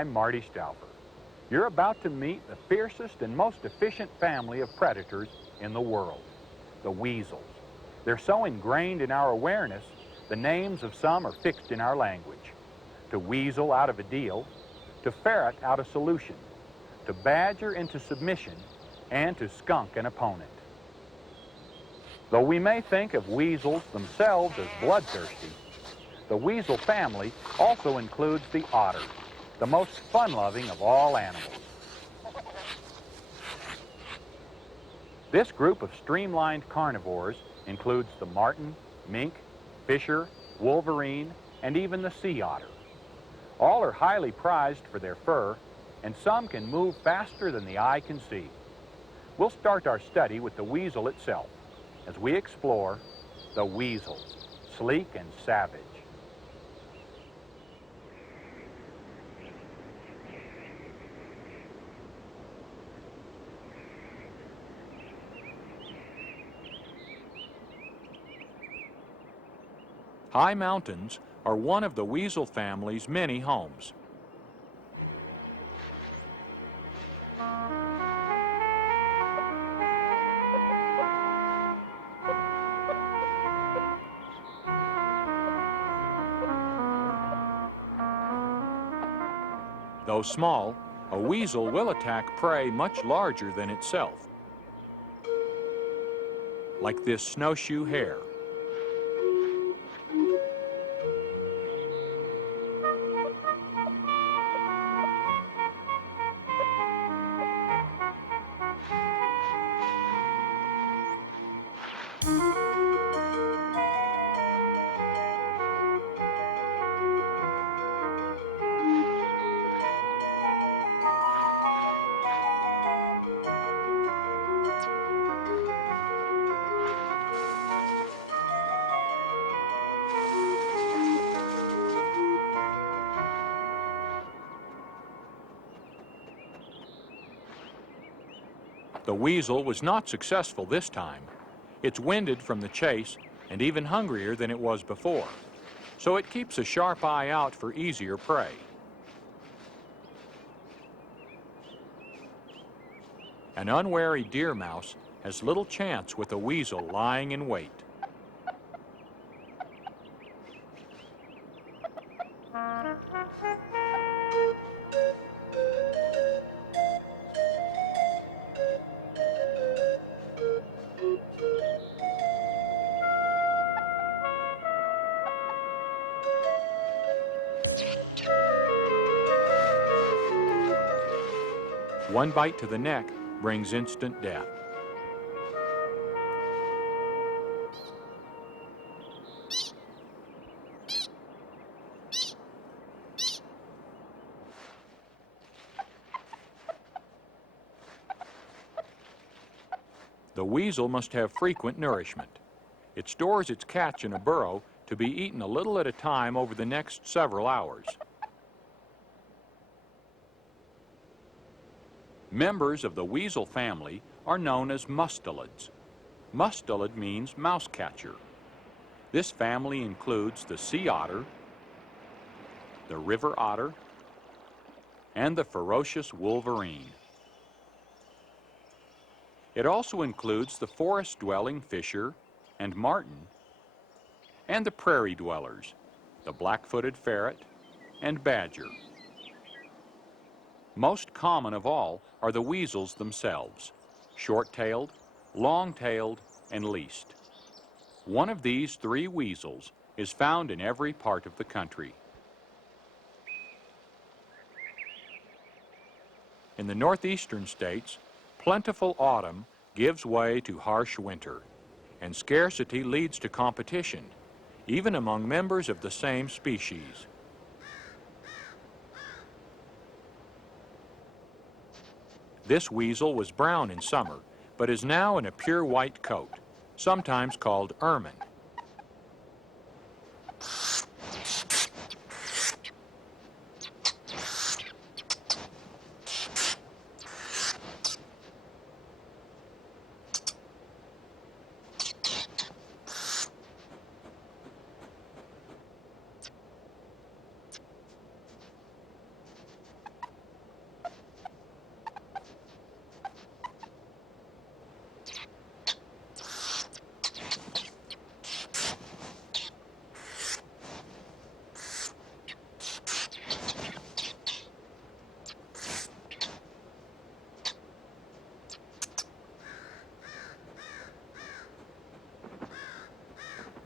I'm Marty Stouffer. You're about to meet the fiercest and most efficient family of predators in the world, the weasels. They're so ingrained in our awareness, the names of some are fixed in our language. To weasel out of a deal, to ferret out a solution, to badger into submission, and to skunk an opponent. Though we may think of weasels themselves as bloodthirsty, the weasel family also includes the otter, the most fun-loving of all animals. This group of streamlined carnivores includes the marten, mink, fisher, wolverine, and even the sea otter. All are highly prized for their fur, and some can move faster than the eye can see. We'll start our study with the weasel itself as we explore the weasels, sleek and savage. High mountains are one of the weasel family's many homes. Though small, a weasel will attack prey much larger than itself, like this snowshoe hare. The weasel was not successful this time. It's winded from the chase and even hungrier than it was before, so it keeps a sharp eye out for easier prey. An unwary deer mouse has little chance with a weasel lying in wait. One bite to the neck brings instant death. The weasel must have frequent nourishment. It stores its catch in a burrow to be eaten a little at a time over the next several hours. Members of the weasel family are known as mustelids. Mustelid means mouse catcher. This family includes the sea otter, the river otter, and the ferocious wolverine. It also includes the forest-dwelling fisher and marten, and the prairie dwellers, the black-footed ferret, and badger. Most common of all are the weasels themselves, short-tailed, long-tailed, and least. One of these three weasels is found in every part of the country. In the northeastern states, plentiful autumn gives way to harsh winter, and scarcity leads to competition, even among members of the same species. This weasel was brown in summer, but is now in a pure white coat, sometimes called ermine.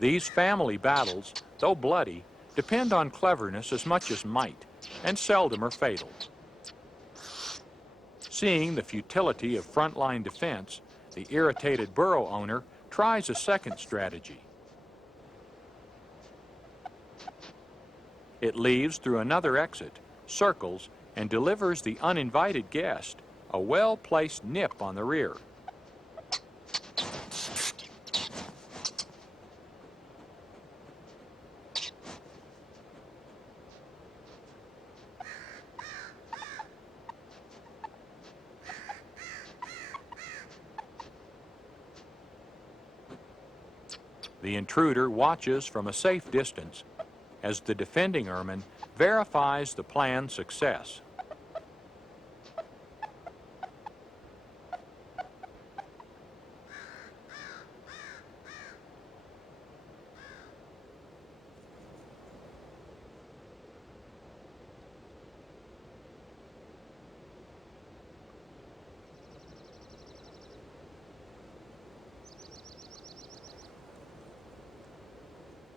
These family battles, though bloody, depend on cleverness as much as might, and seldom are fatal. Seeing the futility of frontline defense, the irritated burrow owner tries a second strategy. It leaves through another exit, circles, and delivers the uninvited guest a well-placed nip on the rear. The intruder watches from a safe distance as the defending ermine verifies the plan's success.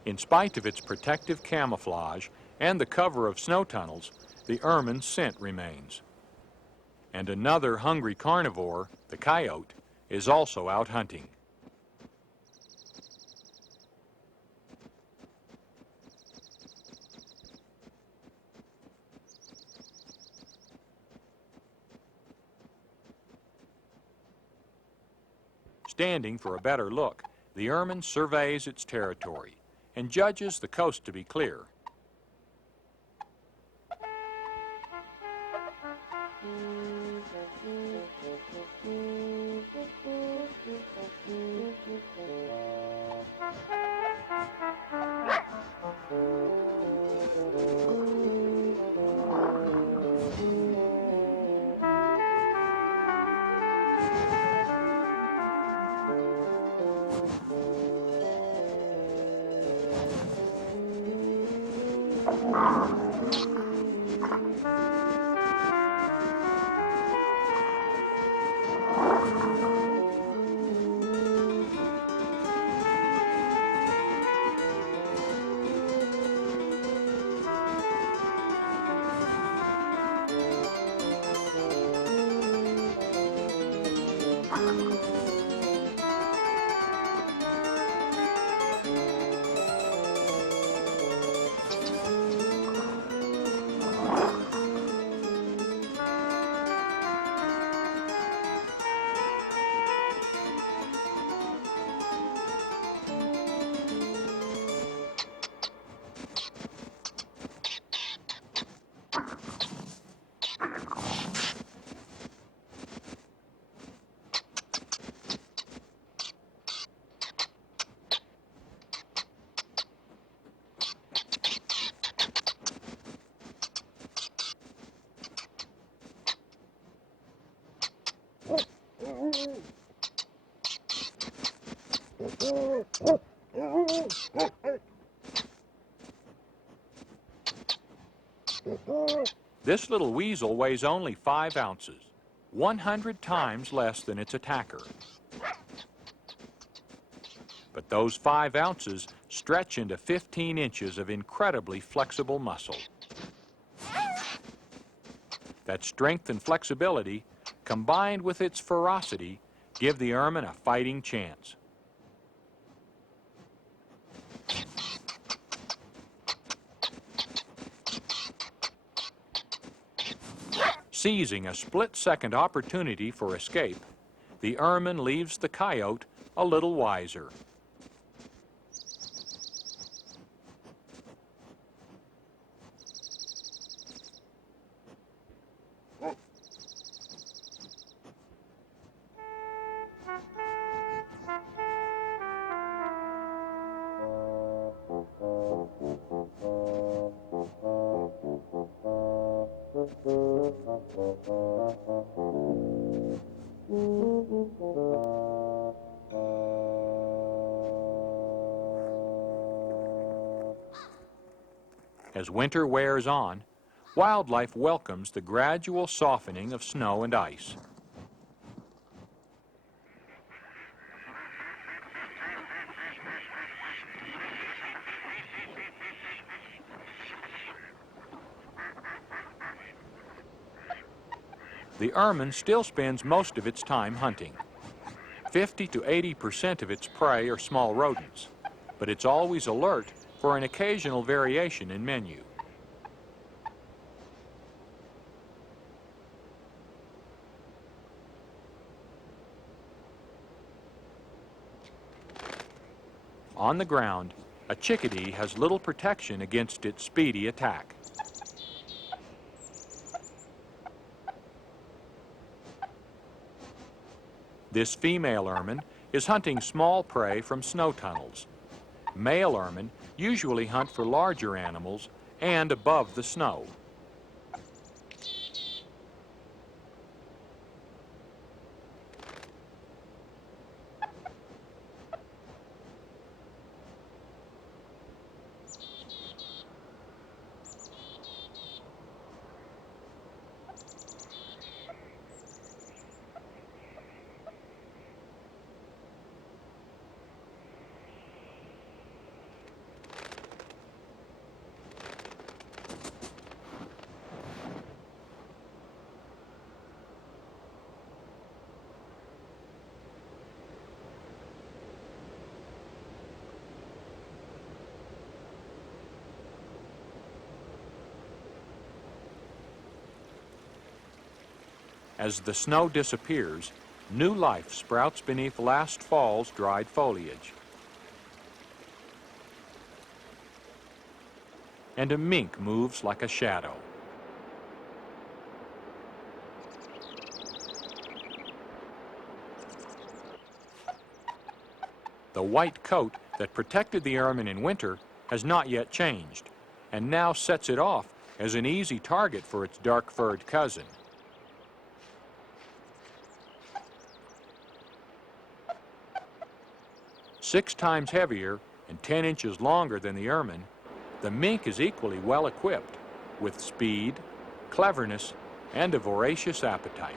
In spite of its protective camouflage and the cover of snow tunnels, the ermine's scent remains. And another hungry carnivore, the coyote, is also out hunting. Standing for a better look, the ermine surveys its territory and judges the coast to be clear. This little weasel weighs only 5 ounces, 100 times less than its attacker. But those 5 ounces stretch into 15 inches of incredibly flexible muscle. That strength and flexibility, combined with its ferocity, give the ermine a fighting chance. Seizing a split-second opportunity for escape, the ermine leaves the coyote a little wiser. As winter wears on, wildlife welcomes the gradual softening of snow and ice. The ermine still spends most of its time hunting. 50 to 80% of its prey are small rodents, but it's always alert for an occasional variation in menu. On the ground, a chickadee has little protection against its speedy attack. This female ermine is hunting small prey from snow tunnels. Male ermine usually hunt for larger animals and above the snow. As the snow disappears, new life sprouts beneath last fall's dried foliage. And a mink moves like a shadow. The white coat that protected the ermine in winter has not yet changed, and now sets it off as an easy target for its dark-furred cousin. Six times heavier and 10 inches longer than the ermine, the mink is equally well equipped with speed, cleverness, and a voracious appetite.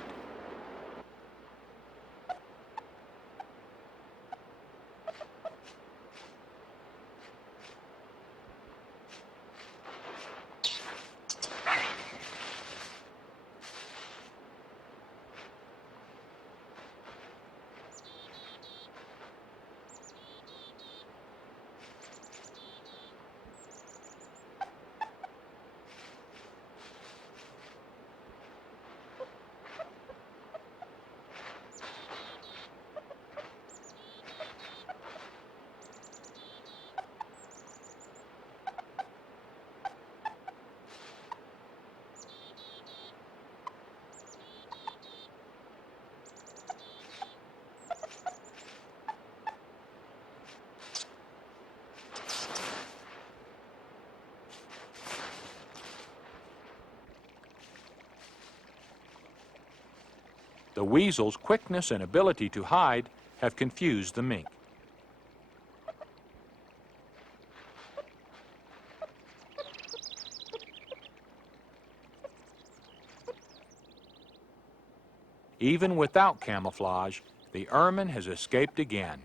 The weasel's quickness and ability to hide have confused the mink. Even without camouflage, the ermine has escaped again.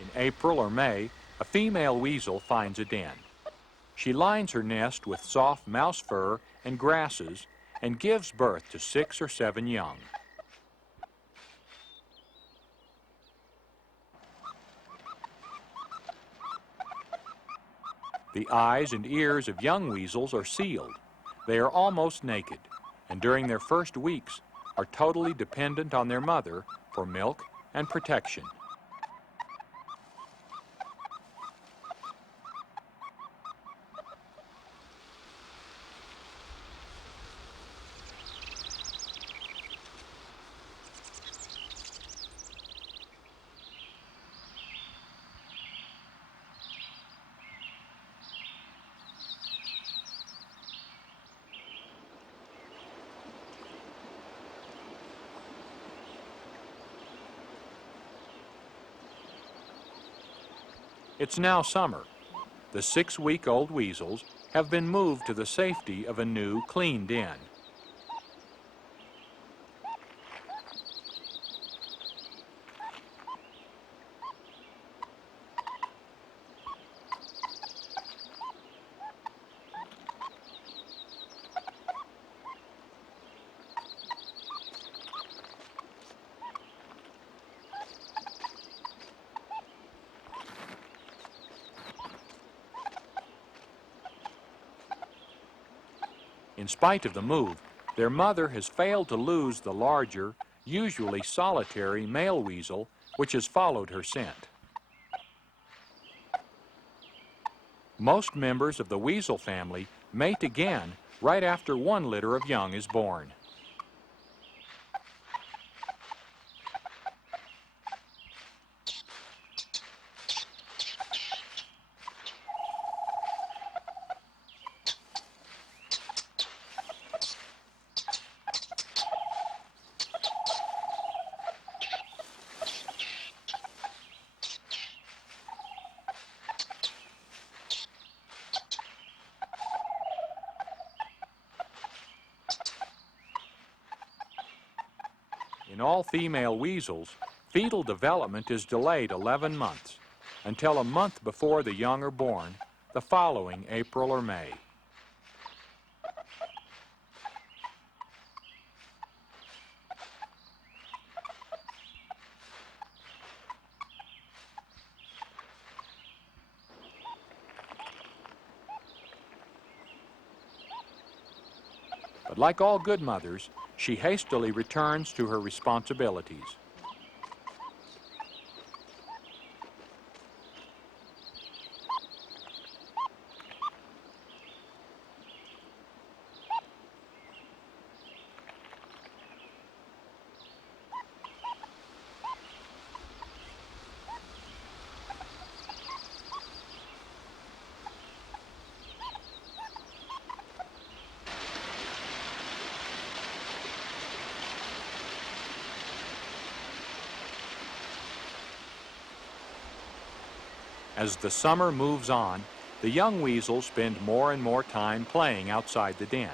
In April or May, a female weasel finds a den. She lines her nest with soft mouse fur and grasses and gives birth to 6 or 7 young. The eyes and ears of young weasels are sealed. They are almost naked, and during their first weeks are totally dependent on their mother for milk and protection. It's now summer. The 6-week-old weasels have been moved to the safety of a new, clean den. In spite of the move, their mother has failed to lose the larger, usually solitary male weasel which has followed her scent. Most members of the weasel family mate again right after one litter of young is born. In all female weasels, fetal development is delayed 11 months, until a month before the young are born, the following April or May. But like all good mothers, she hastily returns to her responsibilities. As the summer moves on, the young weasels spend more and more time playing outside the den.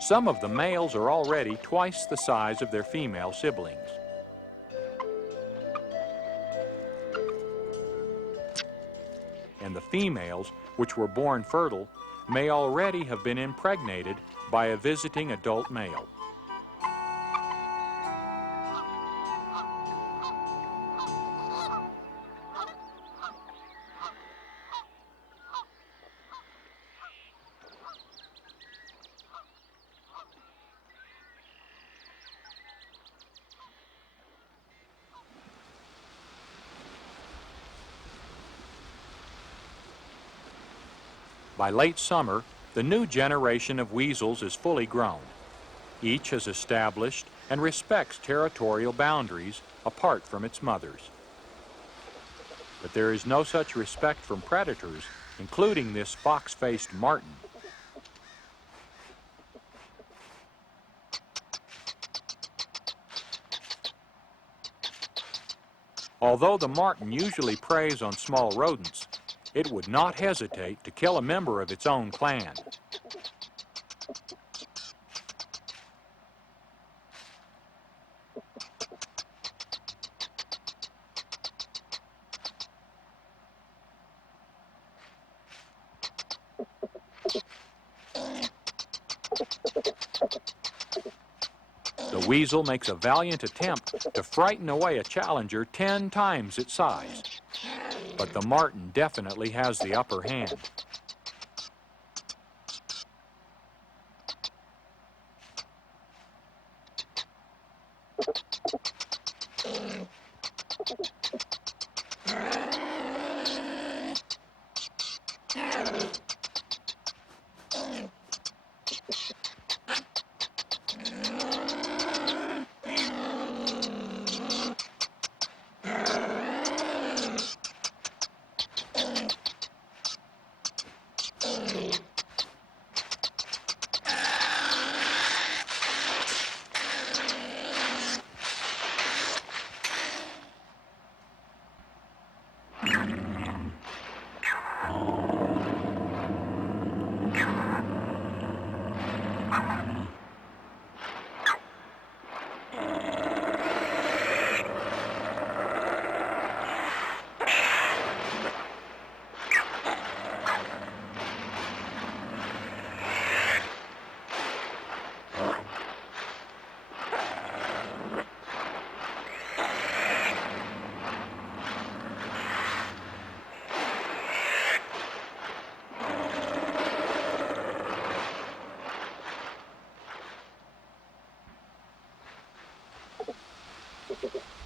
Some of the males are already twice the size of their female siblings. and the females, which were born fertile, may already have been impregnated by a visiting adult male. By late summer, the new generation of weasels is fully grown. Each has established and respects territorial boundaries apart from its mothers. But there is no such respect from predators, including this fox-faced marten. Although the marten usually preys on small rodents, it would not hesitate to kill a member of its own clan. The weasel makes a valiant attempt to frighten away a challenger 10 times its size. But the marten definitely has the upper hand.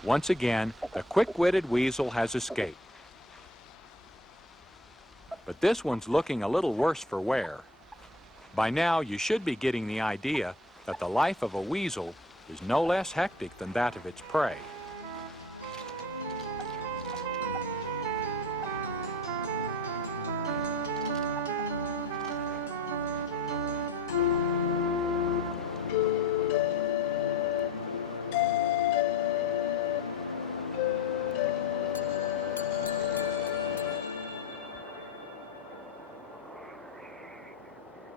Once again, the quick-witted weasel has escaped. But this one's looking a little worse for wear. By now, you should be getting the idea that the life of a weasel is no less hectic than that of its prey.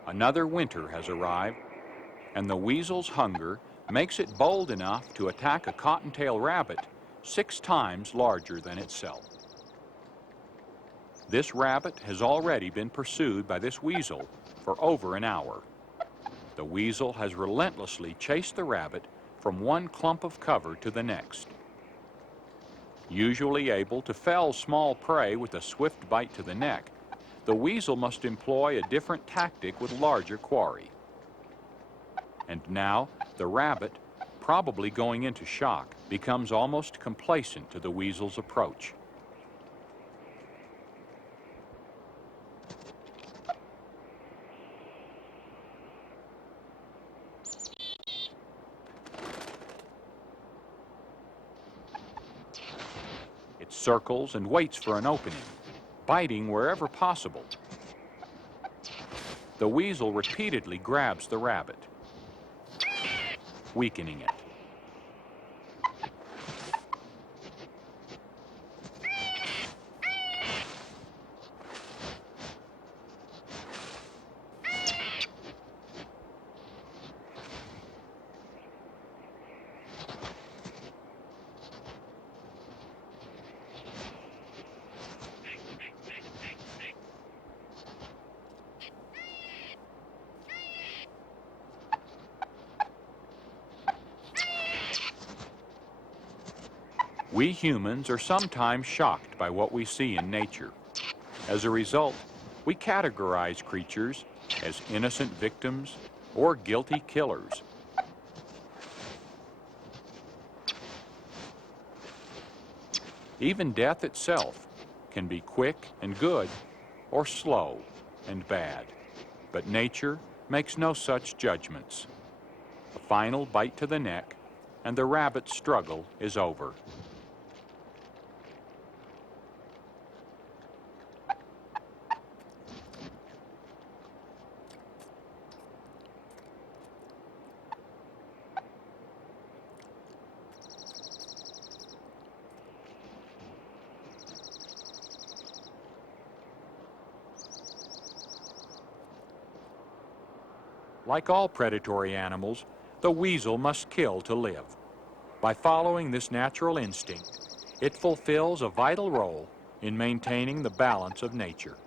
Another winter has arrived, and the weasel's hunger makes it bold enough to attack a cottontail rabbit 6 times larger than itself. This rabbit has already been pursued by this weasel for over an hour. The weasel has relentlessly chased the rabbit from one clump of cover to the next. Usually able to fell small prey with a swift bite to the neck, the weasel must employ a different tactic with larger quarry. And now, the rabbit, probably going into shock, becomes almost complacent to the weasel's approach. It circles and waits for an opening, biting wherever possible. The weasel repeatedly grabs the rabbit, weakening it. We humans are sometimes shocked by what we see in nature. As a result, we categorize creatures as innocent victims or guilty killers. Even death itself can be quick and good or slow and bad. But nature makes no such judgments. A final bite to the neck, and the rabbit's struggle is over. Like all predatory animals, the weasel must kill to live. By following this natural instinct, it fulfills a vital role in maintaining the balance of nature.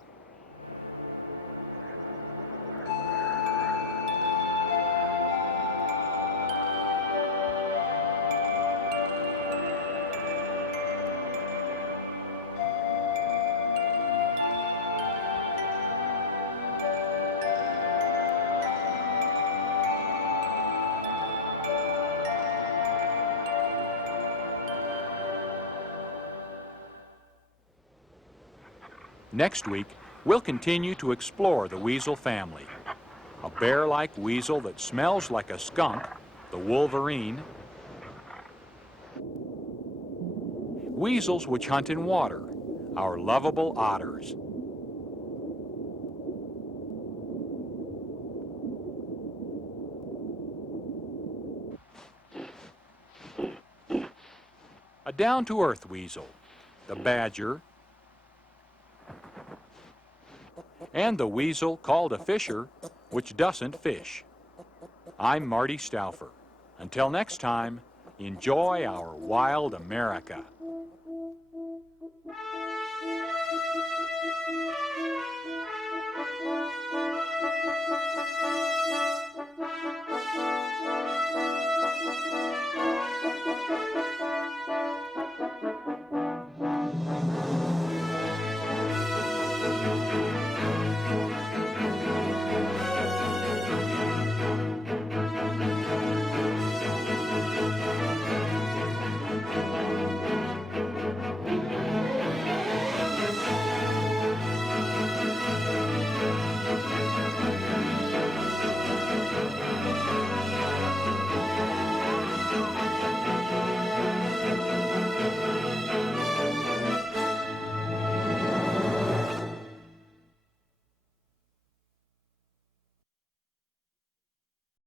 Next week, we'll continue to explore the weasel family. A bear-like weasel that smells like a skunk, the Wolverine. Weasels which hunt in water, our lovable otters. A down-to-earth weasel, the badger, and the weasel called a fisher, which doesn't fish. I'm Marty Stouffer. Until next time, enjoy our wild America.